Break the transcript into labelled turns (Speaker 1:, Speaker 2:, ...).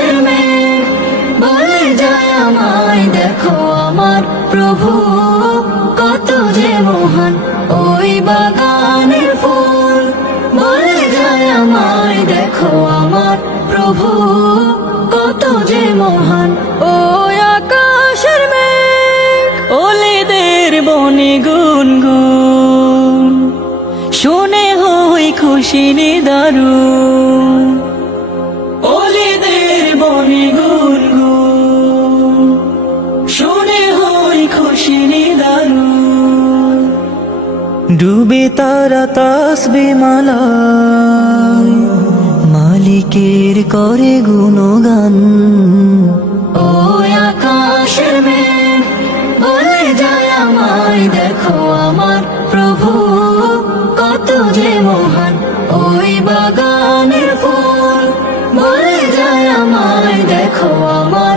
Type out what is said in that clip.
Speaker 1: মেঘ বলে যায় আমায় দেখো আমার প্রভু, কত যে মহান ওই বাগানের ফুল। বলে যায় আমায় দেখো আমার প্রভু, কত যে মহান ওই আকাশের মেঘ।
Speaker 2: ওলেদের বনে গুনগুন, শুনে হই খুশি নিদারুন ডুবে তারা তাসবে মালা মালিকের করে গুণগান।
Speaker 1: ওই আকাশের মেঘ, বলে যায় আমায়, দেখো আমার প্রভু, কত যে মহান। ওই বাগানের ফুল, বলে যায় আমায়, দেখো আমার